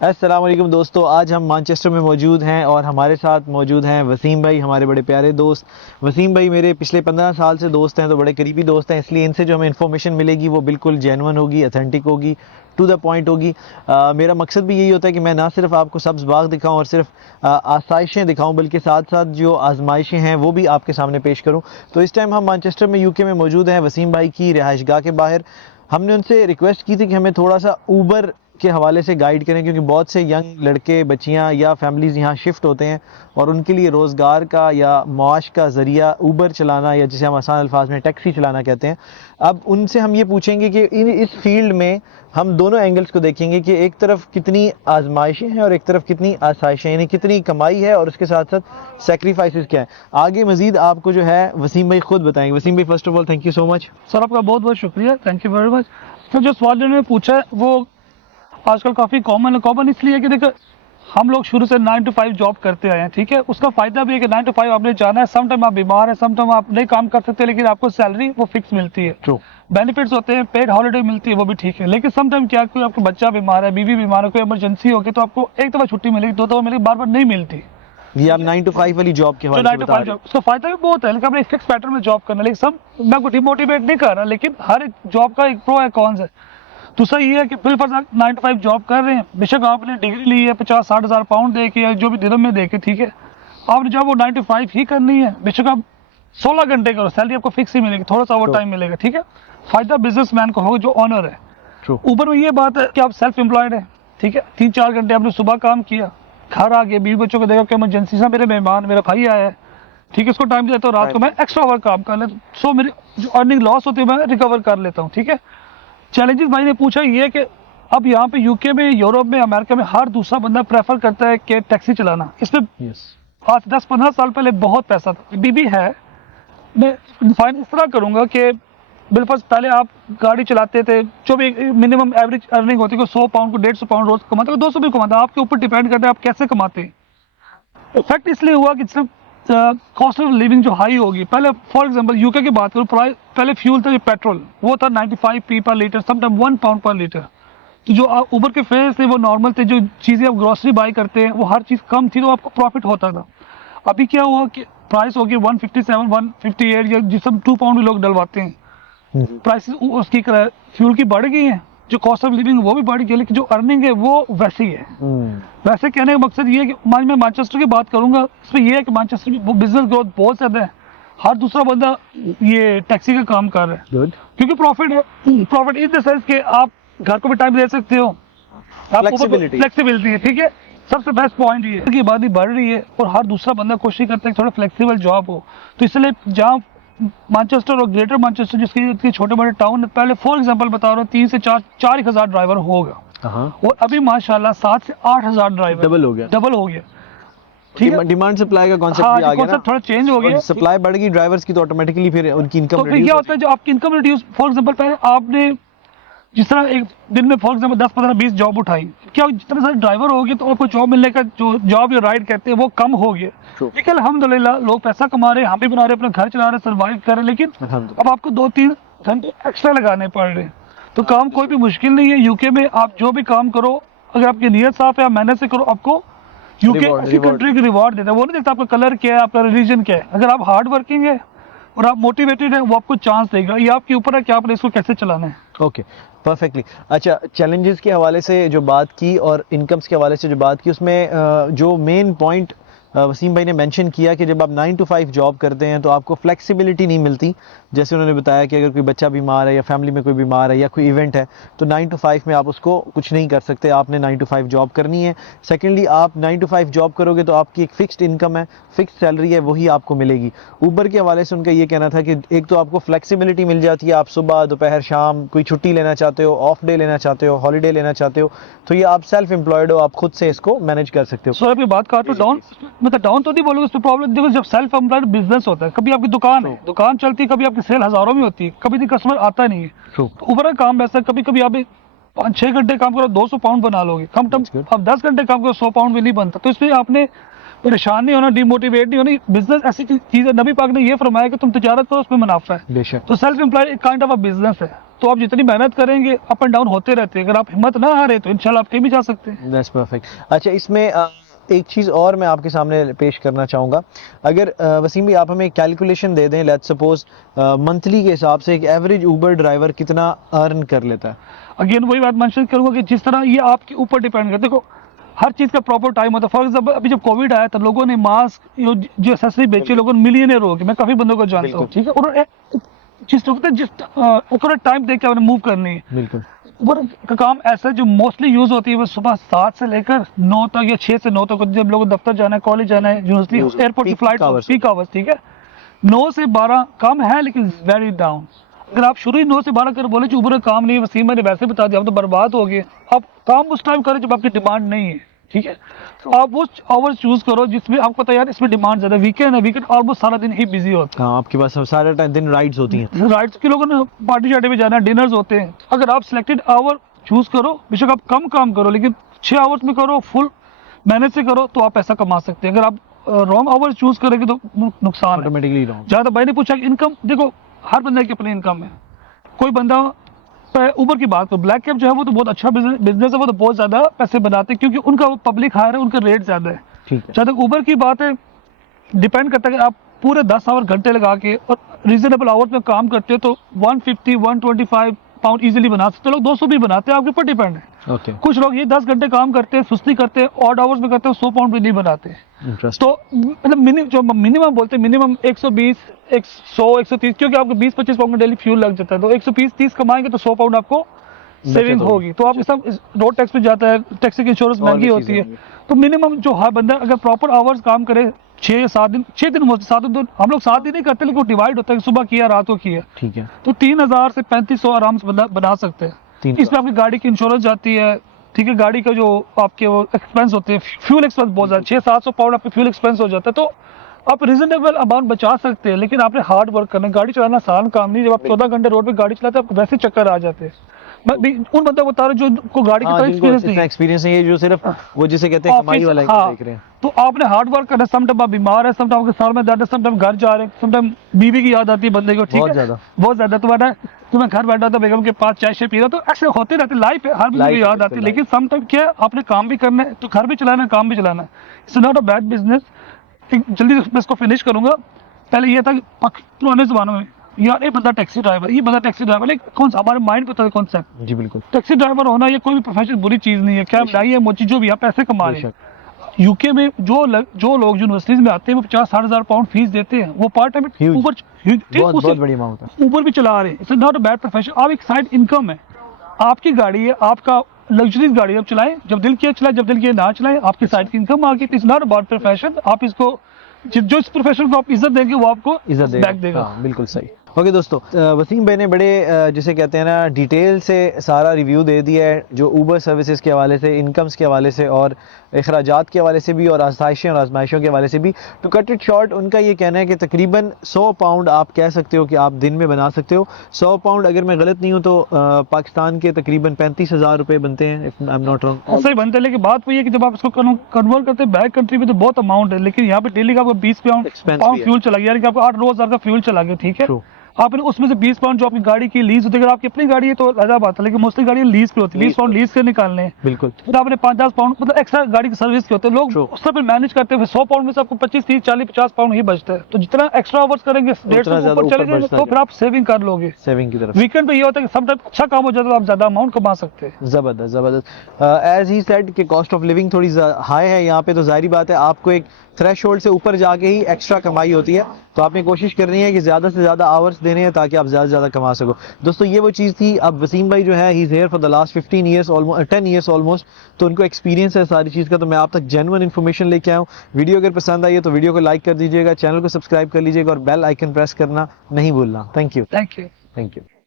अस्सलाम वालेकुम दोस्तों, आज हम मैनचेस्टर में मौजूद हैं और हमारे साथ मौजूद हैं वसीम भाई, हमारे बड़े प्यारे दोस्त। वसीम भाई मेरे पिछले 15 साल से दोस्त हैं, तो बड़े करीबी दोस्त हैं, इसलिए इनसे जो हमें इन्फॉर्मेशन मिलेगी वो बिल्कुल जेन्युइन होगी, अथेंटिक होगी, टू द पॉइंट होगी। मेरा मकसद भी यही होता है कि मैं ना सिर्फ आपको सब्ज़ बाग दिखाऊं और सिर्फ आसाइशें दिखाऊं, बल्कि साथ साथ जो आजमाइशें हैं वो भी आपके सामने पेश करूं। तो इस टाइम हम मैनचेस्टर में यूके में मौजूद हैं वसीम भाई की रिहाइशगाह के बाहर। हमने उनसे रिक्वेस्ट की थी कि हमें थोड़ा सा ऊबर के हवाले से गाइड करें, क्योंकि बहुत से यंग लड़के, बच्चियां या फैमिलीज़ यहाँ शिफ्ट होते हैं और उनके लिए रोज़गार का या माश का ज़रिया ऊबर चलाना, या जिसे हम आसान अल्फाज में टैक्सी चलाना कहते हैं। अब उनसे हम ये पूछेंगे कि इस फील्ड में हम दोनों एंगल्स को देखेंगे कि एक तरफ कितनी आजमाइशें हैं और एक तरफ कितनी आसाइशें, यानी कितनी कमाई है और उसके साथ साथ सेक्रीफाइसेस क्या है। आगे मजीद आपको जो है वसीम भाई खुद बताएंगे। वसीम भाई, first of all thank you so much. Sir आपका बहुत बहुत शुक्रिया, थैंक यू वेरी मच। तो जो सवाल जिन्होंने पूछा है वो आजकल काफ़ी कॉमन इसलिए है कि देखो हम लोग शुरू से 9 to 5 जॉब करते आए हैं, ठीक है। उसका फ़ायदा भी है कि 9 to 5 आपने जाना है, सम टाइम आप बीमार है, सम टाइम आप नहीं काम कर सकते, लेकिन आपको सैलरी वो फिक्स मिलती है। ट्रू। बेनिफिट्स होते हैं, पेड हॉलीडे मिलती है, वो भी ठीक है। लेकिन सम टाइम क्या, कोई आपका बच्चा बीमार है, बीवी बीमार है, कोई इमरजेंसी होगी तो आपको एक दफ़ा छुट्टी मिलेगी, दो दफ़ा मिलेगी, बार बार नहीं मिलती। ये आप 9 to 5 वाली जॉब के जो हवाले से 9 to बता 5 रहे जॉब, उसका फायदा भी बहुत है, लेकिन अपने फिक्स पैटर्न में जॉब करना। लेकिन सब मैं को डिमोटिवेट नहीं कर रहा, लेकिन हर एक जॉब का एक प्रो है, कॉन्स है। दूसरा ये है कि बिल्कुल 9 to 5 जॉब कर रहे हैं, बेशक आपने डिग्री ली है 50-60 हज़ार पाउंड दे के या जो भी दिनों में दे के, ठीक है, आपने जॉब वो 9 to 5 ही करनी है। बेशक आप 16 घंटे करो, सैलरी आपको फिक्स ही मिलेगी, थोड़ा सा ओवर टाइम मिलेगा, ठीक है। फायदा बिजनेसमैन को होगा जो ऑनर है। ट्रू। ऊपर में ये बात है कि आप सेल्फ एम्प्लॉयड है, ठीक है। 3-4 घंटे आपने सुबह काम किया, घर आ गए, बीवी बच्चों को देखा कि इमरजेंसी से मेरे मेहमान, मेरा भाई आया है, ठीक है, इसको टाइम देता हूँ, रात को मैं एक्स्ट्रा वर्क काम कर लेता हूँ, सो मेरी जो अर्निंग लॉस होती है मैं रिकवर कर लेता हूँ, ठीक है। चैलेंजेस भाई ने पूछा ये है कि अब यहाँ पे यूके में, यूरोप में, अमेरिका में हर दूसरा बंदा प्रेफर करता है कि टैक्सी चलाना। इसमें यस। आज 10-15 साल पहले बहुत पैसा था, अभी भी है। मैं डिफाइन इस तरह करूँगा कि बिल्कुल पहले आप गाड़ी चलाते थे, जो भी मिनिमम एवरेज अर्निंग होती है, 100 पाउंड को 150 पाउंड रोज कमाते, 200 भी कमाते, आपके ऊपर डिपेंड करता है आप कैसे कमाते हैं। इफेक्ट इसलिए हुआ कि सिर्फ कॉस्ट ऑफ लिविंग जो हाई होगी। पहले फॉर एग्जांपल यूके की बात करूँ, प्राइस पहले फ्यूल था, जो पेट्रोल वो था 95p पर लीटर, समटाइम 1 पाउंड पर लीटर। तो जो ऊबर के फेयर्स थे वो नॉर्मल थे, जो चीज़ें आप ग्रोसरी बाई करते हैं वो हर चीज़ कम थी, तो आपको प्रॉफिट होता था। अभी क्या हुआ कि प्राइस हो गई 157, 158, या जिसमें 2 पाउंड भी लोग डलवाते हैं। प्राइसेस उसकी फ्यूल की बढ़ गई हैं, जो कॉस्ट ऑफ लिविंग वो भी बढ़ गई, लेकिन जो अर्निंग है वो वैसी ही है। वैसे कहने का मकसद ये है कि मैं मैनचेस्टर की बात करूंगा, इसमें ये है कि मैनचेस्टर में बिजनेस ग्रोथ बहुत ज़्यादा है, हर दूसरा बंदा ये टैक्सी का काम कर रहा है। गुड। क्योंकि प्रॉफिट है, प्रॉफिट इन द सेंस कि आप घर को भी टाइम दे सकते हो, फ्लेक्सिबिलिटी है, ठीक है। सबसे बेस्ट पॉइंट ये है कि आबादी बढ़ रही है और हर दूसरा बंदा कोशिश करता है कि थोड़ा फ्लेक्सिबल जॉब हो, तो इसलिए जहाँ मैनचेस्टर और ग्रेटर मैनचेस्टर जिसके छोटे बड़े टाउन, पहले फॉर एग्जांपल बता रहा हूँ 3 से 4 हज़ार ड्राइवर होगा, और अभी माशाल्लाह 7 से 8 हज़ार ड्राइवर डबल हो गया। ठीक है, डिमांड सप्लाई का कॉन्सेप्ट हाँ, भी आ गया ना, थोड़ा चेंज हो गया। सप्लाई बढ़ गई ड्राइवर्स की, तो ऑटोमेटिकली फिर उनकी इनकम तो फिर क्या होता है, जो आपकी इनकम रिड्यूस, फॉर एग्जांपल पहले आपने जिस तरह एक दिन में फॉर एग्जांपल 10-15-20 जॉब उठाई, क्या जितने सारे ड्राइवर हो गए तो आपको जॉब मिलने का जो जॉब या राइड कहते हैं वो कम हो गया। लेकिन अल्हम्दुलिल्लाह लोग पैसा कमा रहे हैं, हम भी बना रहे हैं, अपना घर चला रहे हैं, सर्वाइव कर रहे हैं, लेकिन अब आपको 2-3 घंटे एक्स्ट्रा लगाने पड़ रहे हैं। तो काम कोई भी मुश्किल नहीं है यूके में, आप जो भी काम करो, अगर आपकी नीयत साफ है, आप मेहनत से करो, आपको यूके ऐसी कंट्री की रिवॉर्ड देता है। वो नहीं देखता आपका कलर क्या है, आपका रिलीजन क्या है। अगर आप हार्ड वर्किंग है और आप मोटिवेटेड है, वो आपको चांस देगा। ये आपके ऊपर है कि आपने इसको कैसे चलाना है। Okay, perfectly. अच्छा, चैलेंजेस के हवाले से जो बात की और इनकम्स के हवाले से जो बात की, उसमें जो मेन पॉइंट वसीम भाई ने मेंशन किया कि जब आप 9 to 5 जॉब करते हैं तो आपको फ्लेक्सिबिलिटी नहीं मिलती। जैसे उन्होंने बताया कि अगर कोई बच्चा बीमार है या फैमिली में कोई बीमार है या कोई इवेंट है, तो 9 to 5 में आप उसको कुछ नहीं कर सकते, आपने 9 to 5 जॉब करनी है। सेकेंडली, आप 9 to 5 जॉब करोगे तो आपकी एक फिक्स्ड इनकम है, फिक्स्ड सैलरी है, वही आपको मिलेगी। ऊबर के हवाले से उनका ये कहना था कि एक तो आपको फ्लेक्सिबिलिटी मिल जाती है, आप सुबह दोपहर शाम कोई छुट्टी लेना चाहते हो, ऑफ डे लेना चाहते हो, हॉलीडे लेना चाहते हो, तो ये आप सेल्फ एम्प्लॉयड हो, आप खुद से इसको मैनेज कर सकते हो। सर अभी बात कर तो डाउन, मतलब डाउन तो नहीं बोलोगे, उस पर प्रॉब्लम देखो, जब सेल्फ एम्प्लॉयड बिजनेस होता है, कभी आपकी दुकान है, दुकान चलती है, कभी आपकी सेल हजारों में होती है, कभी कस्टमर आता नहीं है। तो ऊपर का काम वैसा, कभी कभी आप 5-6 घंटे काम करो 200 पाउंड बना लोगे, कम टम। अब 10 घंटे काम करो 100 पाउंड भी नहीं बनता। तो इसलिए आपने परेशान नहीं होना, डिमोटिवेट नहीं होना। बिजनेस ऐसी चीज है, नबी पाक ने ये फरमाया कि तुम तिजारत करो उसमें मुनाफा है। बेशक। तो सेल्फ एम्प्लॉयड एक काइंड ऑफ अ बिजनेस है। तो आप जितनी मेहनत करेंगे अप एंड डाउन होते रहते हैं, अगर आप हिम्मत ना हारे तो इंशाल्लाह आप कहीं भी जा सकते हैं। That's perfect. अच्छा, इसमें एक चीज़ और मैं आपके सामने पेश करना चाहूँगा। अगर वसीम भाई आप हमें एक कैलकुलेशन दे दें, लेट्स सपोज मंथली के हिसाब से एक एवरेज ऊबर ड्राइवर कितना अर्न कर लेता है? अगेन वही बात मेंशन करूंगा कि जिस तरह ये आपके ऊपर डिपेंड करता है। देखो हर चीज का प्रॉपर टाइम होता है। फॉर एग्जाम्पल अभी जब कोविड आया तब लोगों ने मास्क जो एसेसरी बेचे, लोगों ने मिलियनर हो गए। मैं काफी बंदों को जानता हूँ, ठीक है। उन्होंने जिस वक्त जिस एक्यूरेट टाइम देख के आपने मूव करनी है। बिल्कुल। उबर का काम ऐसा है जो मोस्टली यूज होती है वो सुबह 7 से लेकर 9 तक या 6 से 9 तक, जब लोगों को दफ्तर जाना है, कॉलेज जाना है, यूनिवर्सिटी, एयरपोर्ट की फ्लाइट, पीक आवर्स, ठीक है। 9 से 12 कम है लेकिन वेरी डाउन। अगर आप शुरू ही 9 से 12 कर बोले कि ऊबर का काम नहीं है, वसीम मैंने वैसे बता दिया, आप तो बर्बाद हो गए। आप काम उस टाइम करें जब आपकी डिमांड नहीं है, ठीक है। तो आप वो आवर्स चूज करो जिसमें आपको पता है यार इसमें डिमांड ज्यादा। वीकेंड है, वीकेंड ऑलमोस्ट सारा दिन ही बिजी होता हाँ, आपके पास सारा टाइम दिन राइड्स होती हैं। है। राइड्स के लोगों ने पार्टी शार्टी में जाना है, डिनर्स होते हैं। अगर आप सिलेक्टेड आवर चूज करो, बेशक आप कम काम करो लेकिन 6 आवर्स में करो, फुल मेहनत से करो, तो आप पैसा कमा सकते हैं। अगर आप रॉन्ग आवर्स चूज करेंगे तो नुकसान है। Automatically wrong. ज्यादा भाई ने पूछा कि इनकम, देखो हर बंदे की अपनी इनकम है। कोई बंदा ऊबर की बात करो, ब्लैक कैब जो है वो तो बहुत अच्छा बिजनेस है, वो तो बहुत ज्यादा पैसे बनाते हैं क्योंकि उनका पब्लिक हायर है, उनका रेट ज्यादा है। ठीक है। जहाँ तक ऊबर की बात है, डिपेंड करता है कि आप पूरे 10 आवर घंटे लगा के और रीजनेबल आवर्स में काम करते हो तो 150 125 पाउंड इजीली बना सकते हो। लोग 200 भी बनाते हैं, आपके ऊपर डिपेंड है। ओके। कुछ लोग ये 10 घंटे काम करते हैं, सुस्ती करते हैं, ऑड आवर्स में करते हैं, 100 पाउंड भी नहीं बनाते। इंटरेस्टिंग। तो मतलब जो मिनिमम बोलते हैं, मिनिमम 120 100 130, क्योंकि आपको 20-25 पाउंड का डेली फ्यूल लग जाता है। तो 120-30 कमाएंगे तो 100 पाउंड आपको सेविंग होगी। तो आप सब रोड टैक्स पे जाता है, टैक्सी की इंश्योरेंस महंगी होती है। तो मिनिमम जो हर बंदा अगर प्रॉपर आवर्स काम करे 6 या 7 दिन, 6 दिन 7 दिन, हम लोग 7 दिन नहीं करते लेकिन वो डिवाइड होता है, सुबह किया रात को किया, ठीक है। तो 3000 से 3500 आराम से बना सकते हैं। 300। इसमें आपकी गाड़ी की इंश्योरेंस जाती है, ठीक है। गाड़ी का जो आपके वो एक्सपेंस होते हैं, फ्यूल एक्सपेंस बहुत ज्यादा, 600-700 पाउंड आपके फ्यूल एक्सपेंस हो जाता है। तो आप रिजनेबल अमाउंट बचा सकते हैं, लेकिन आपने हार्ड वर्क करना है। गाड़ी चलाना आसान काम नहीं। जब आप 14 घंटे रोड पे गाड़ी चलाते हैं आपको वैसे चक्कर आ जाते हैं। मैं उन बंदों को बता रहा हूं जो को गाड़ी का एक्सपीरियंस नहीं है। एक्सपीरियंस नहीं है, जो सिर्फ वो जिसे कहते हैं कमाई वाला हाँ, देख रहे हैं। तो आपने हार्ड वर्क करना है। सम टाइम आप बीमार है, सम टाइम आपके साल में दर्द है, सम टाइम घर जा रहे हैं, सम टाइम बीवी की याद आती है बंदे को, ठीक बहुत है, ज्यादा। बहुत ज्यादा। तुम्हें घर बैठा था बेगम के पास चाय शाय पी रहा, तो ऐसे होते रहते। लाइफ है, हर बंदे को याद आती है। लेकिन सम टाइम क्या है, आपने काम भी करना है, तो घर भी चलाना है, काम भी चलाना है। It's not a bad business. जल्दी मैं इसको फिनिश करूंगा। पहले ये था कि पुराने जमानों में यार ये बंदा टैक्सी ड्राइवर, ये बंदा टैक्सी ड्राइवर, लेकिन कौन सा हमारे माइंड पे होता है कॉन्सेप्ट। जी बिल्कुल। टैक्सी ड्राइवर होना ये कोई भी प्रोफेशन बुरी चीज नहीं है। क्या बनाई है मोची, जो भी आप पैसे कमा रहे हैं। यूके में जो लोग यूनिवर्सिटीज में आते हैं वो 50-60 हजार पाउंड फीस देते हैं, वो पार्ट टाइम बहुत बड़ी अमाउंट है। ऊबर भी चला रहे हैं। It's not a bad profession. आप एक साइड इनकम है, आपकी गाड़ी है, आपका लग्जरीज गाड़ी है, आप चलाएं, जब दिल किया चलाएं, जब दिल किया ना चलाएं, आपकी साइड की इनकम आ गई। It's not a bad profession. आप इसको जो इस प्रोफेशन को आप इज्जत देंगे वो आपको इज्जत बैक देगा। हाँ, बिल्कुल सही। ओके दोस्तों, वसीम भाई ने बड़े जिसे कहते हैं ना डिटेल से सारा रिव्यू दे दिया है, जो ऊबर सर्विसेज के हवाले से, इनकम्स के हवाले से और अखराजात के हवाले से भी, और आसाइशें और आजमाइशों के हवाले से भी। टू कट इट शॉर्ट, उनका ये कहना है कि तकरीबन 100 पाउंड आप कह सकते हो कि आप दिन में बना सकते हो। 100 पाउंड अगर मैं गलत नहीं हूँ तो पाकिस्तान के तकरीबन 35,000 रुपये बनते हैं, if I am not wrong. सही बनते हैं, लेकिन बात वही है कि जब आप इसको कन्वर्ट करते हैं बैक कंट्री में तो बहुत अमाउंट है, लेकिन यहाँ पे डेली का आपको 20 पाउंड फ्यूल चला गया, यानी कि आपको 8-9 हज़ार का फ्यूल चला गया, ठीक है। आपने उसमें से 20 पाउंड जो आपकी गाड़ी की लीज होती है, अगर आपकी अपनी गाड़ी है तो अलग बात है, लेकिन मोस्टली गाड़ी लीज पे होती है, 20 पाउंड लीज से निकालने हैं। बिल्कुल। फिर आपने 5-10 पाउंड मतलब एक्स्ट्रा गाड़ी की सर्विस के होते हैं, लोग उससे फिर मैनेज करते हैं। 100 पाउंड में से आपको 25-30-40-50 पाउंड ही बचता है। तो जितना एक्स्ट्रा आवर्स करेंगे 150 ऊपर चले जाएंगे तो फिर आप सेविंग कर लोगे। सेविंग की तरफ वीकेंड पे ये होता है कि समटाइम अच्छा काम हो जाता है तो आप ज्यादा अमाउंट कमा सकते हैं। जबरदस्त जबरदस्त। एज ही सेड कि कॉस्ट ऑफ लिविंग थोड़ी हाई है यहाँ पे, तो जाहिर बात है आपको एक थ्रेशोल्ड से ऊपर जाके ही एक्स्ट्रा कमाई होती है। तो आपने कोशिश करनी है कि ज़्यादा से ज़्यादा आवर्स देने हैं ताकि आप ज़्यादा से ज़्यादा कमा सको। दोस्तों ये वो चीज़ थी। अब वसीम भाई जो है he is here for the last 15 years, almost 10 years almost, तो उनको एक्सपीरियंस है सारी चीज़ का। तो मैं आप तक जेन्युइन इन्फॉर्मेशन लेके आया हूँ। वीडियो अगर पसंद आई है तो वीडियो को लाइक कर दीजिएगा, चैनल को सब्सक्राइब कर लीजिएगा और बेल आइकन प्रेस करना नहीं भूलना। Thank you. Thank you. Thank you.